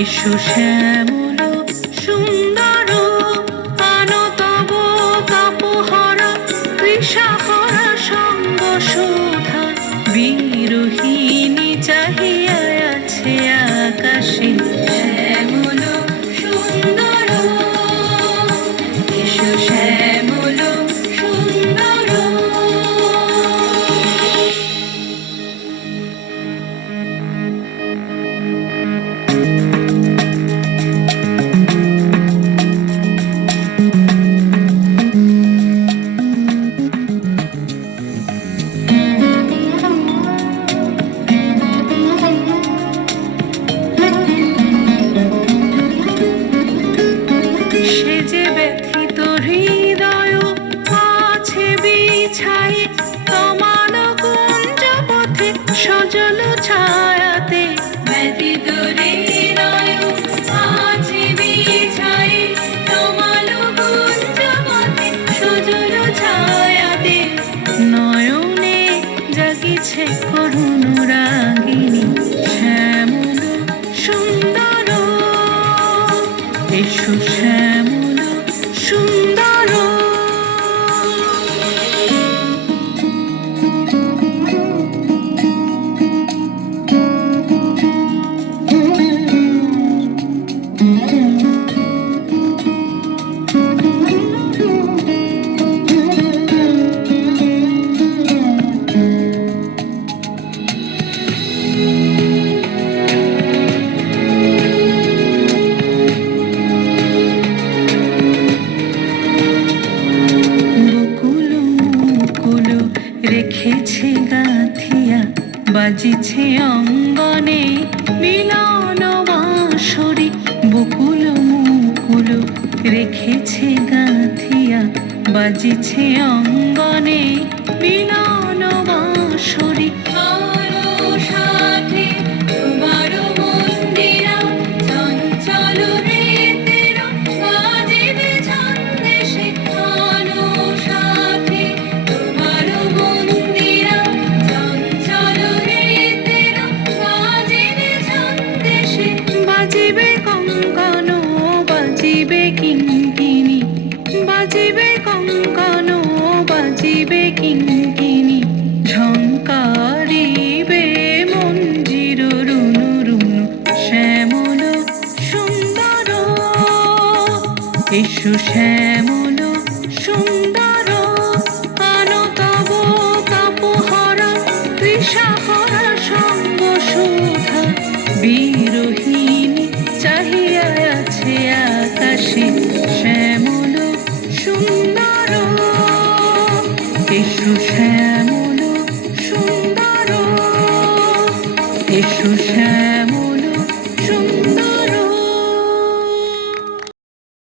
এসো শ্যামল সুন্দর আনো তব কাপহরা তৃষাহরা সঙ্গ শোধা বিরোহিণী চাহিয়া আছে আকাশে শ্যামল সুন্দর এসো শ্যামল সুন্দর। সে যে ব্যথিত হৃদয় আছে বিছাই তমাল কুঞ্জ পথে সজল ছায়াতে ব্যথিত হৃদয় আছে বিছাই তমাল কুঞ্জ পথে সজল ছায়াতে নয়নে জাগিছে করুণ রাগিনী শ্যামল সুন্দর এসো শ্যামল সুন্দর। রেখেছে গাথিয়া বাজিছে অঙ্গনে মিলন বাঁশরি বকুল মুকুল রেখেছে গাথিয়া বাজিছে অঙ্গনে মিলন বাঁশরি সাথে তোমার মন্দিরা চঞ্চল রেতের বাজিবে ছন্দে সে সাথে তোমার মন্দিরা চঞ্চল রেতের বাজিবে ছন্দে সে বাজিবে কঙ্কন বাজিবে কিঙ্কিণী বাজিবে কঙ্কন বাজিবে কিঙ্কিণী ঝঙ্কারিবে মঞ্জির রুনু রুনু শ্যামল সুন্দর এসো শ্যামল সুন্দর আনো তব কাপহরা তৃষাহরা সঙ্গ শোধা বিরোহিণী চাহিয়া আছে আকাশে শ্যামল সুন্দর এসো শ্যামল।